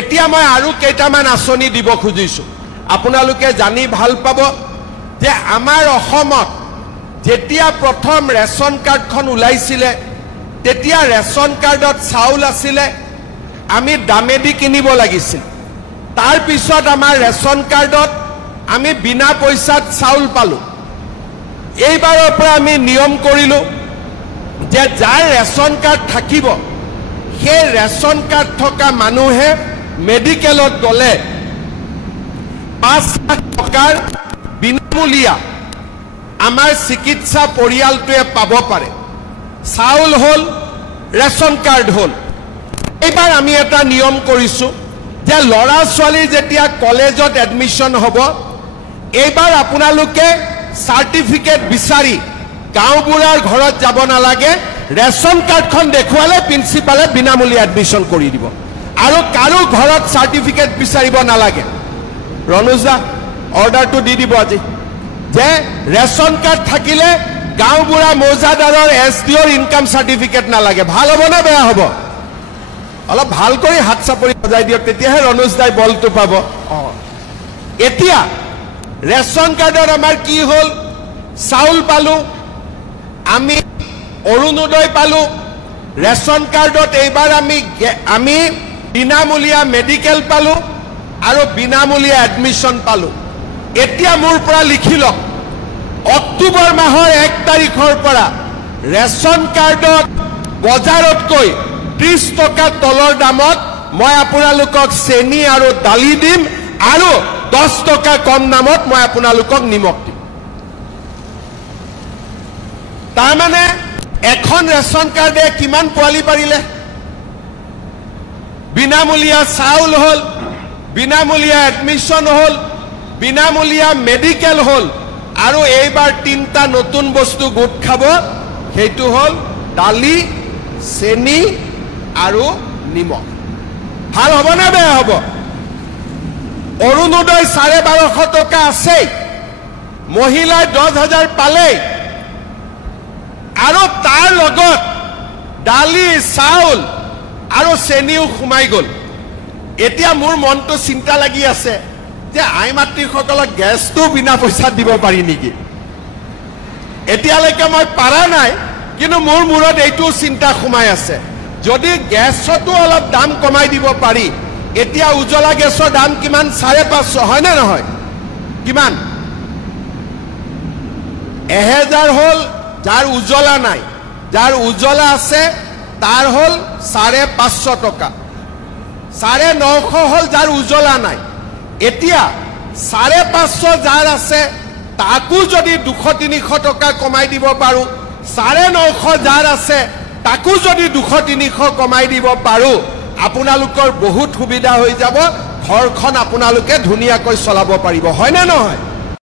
এতিয়া মই আৰু কেইটামান আঁচনি দিব খুজিছোঁ আপোনালোকে জানি ভাল পাব যে আমাৰ অসমত যেতিয়া প্ৰথম ৰেচন কাৰ্ডখন ওলাইছিলে তেতিয়া ৰেচন কাৰ্ডত চাউল আছিলে আমি দামেদি কিনিব লাগিছিল তাৰ পিছত আমাৰ ৰেচন কাৰ্ডত আমি বিনা পইচাত চাউল পালোঁ এইবাৰৰ পৰা আমি নিয়ম কৰিলোঁ যে যাৰ ৰেচন কাৰ্ড থাকিব সেই ৰেচন কাৰ্ড থকা মানুহে মেডিকেলত গ'লে 5 লাখ টকাৰ বিনামূলীয়া আমাৰ চিকিৎসা পৰিয়ালটোৱে পাব পাৰে চাউল হ'ল ৰেচন কাৰ্ড হ'ল এইবাৰ আমি এটা নিয়ম কৰিছোঁ যে ল'ৰা ছোৱালীৰ যেতিয়া কলেজত এডমিশ্যন হ'ব এইবাৰ আপোনালোকে সাৰ্টিফিকেট বিচাৰি গাঁওবুঢ়াৰ ঘৰত যাব নালাগে ৰেচন কাৰ্ডখন দেখুৱালে প্ৰিন্সিপালে বিনামূলীয়া এডমিশ্যন কৰি দিব আৰু কাৰো ঘৰত সাৰ্টিফিকেট বিচাৰিব নালাগে ৰণুজা অৰ্ডাৰটো দি দিব আজি যে ৰেচন কাৰ্ড থাকিলে গাঁওবুঢ়া মৌজাদাৰৰ এছডিঅ'ৰ ইনকাম সাৰ্টিফিকেট নালাগে ভাল হ'ব না বেয়া হ'ব অলপ ভাল কৰি হাত চাপৰি বজাই দিয়ক তেতিয়াহে ৰণুজ দাই বলটো পাব এতিয়া ৰেচন কাৰ্ডৰ আমাৰ কি হ'ল চাউল পালোঁ আমি অৰুণোদয় পালোঁ ৰেচন কাৰ্ডত এইবাৰ আমি বিনামূলীয়া মেডিকেল পালোঁ আৰু বিনামূলীয়া এডমিশ্যন পালোঁ এতিয়া মোৰ পৰা লিখি লওক অক্টোবৰ মাহৰ 1 তাৰিখৰ পৰা ৰেচন কাৰ্ডত বজাৰতকৈ 30 টকা তলৰ দামত মই আপোনালোকক চেনি আৰু দালি দিম আৰু 10 টকা কম দামত মই আপোনালোকক নিমখ দিম তাৰমানে এখন ৰেচন কাৰ্ডে কিমান পোৱালি পাৰিলে বিনামূলীয়া চাউল হ'ল বিনামূলীয়া এডমিশ্যন হ'ল বিনামূলীয়া মেডিকেল হ'ল আৰু এইবাৰ 3টা নতুন বস্তু গোট খাব সেইটো হ'ল দালি চেনি আৰু নিমখ ভাল হ'ব না বেয়া হ'ব অৰুণোদয় 1250 টকা আছে মহিলাই 10,000 পালে আৰু তাৰ লগত দালি চাউল আৰু চেনিও সোমাই গ'ল এতিয়া মোৰ মনটো চিন্তা লাগি আছে যে আই মাতৃসকলক গেছটো বিনা পইচাত দিব পাৰি নেকি এতিয়ালৈকে মই পাৰা নাই কিন্তু মোৰ মূৰত এইটো চিন্তা সোমাই আছে যদি গেছতো অলপ দাম কমাই দিব পাৰি এতিয়া উজ্জ্বলা গেছৰ দাম কিমান 550 হয় না নহয় কিমান 1000 হ'ল যাৰ উজ্জ্বলা নাই যাৰ উজ্জ্বলা আছে তাৰ হ'ল 550 টকা 950 হ'ল যাৰ উজ্জ্বলা নাই এতিয়া 550 যাৰ আছে তাকো যদি 200-300 টকা কমাই দিব পাৰো 950 যাৰ আছে তাকো যদি 200-300 কমাই দিব পাৰো আপোনালোকৰ বহুত সুবিধা হৈ যাব ঘৰখন আপোনালোকে ধুনীয়াকৈ চলাব পাৰিব হয় না নহয়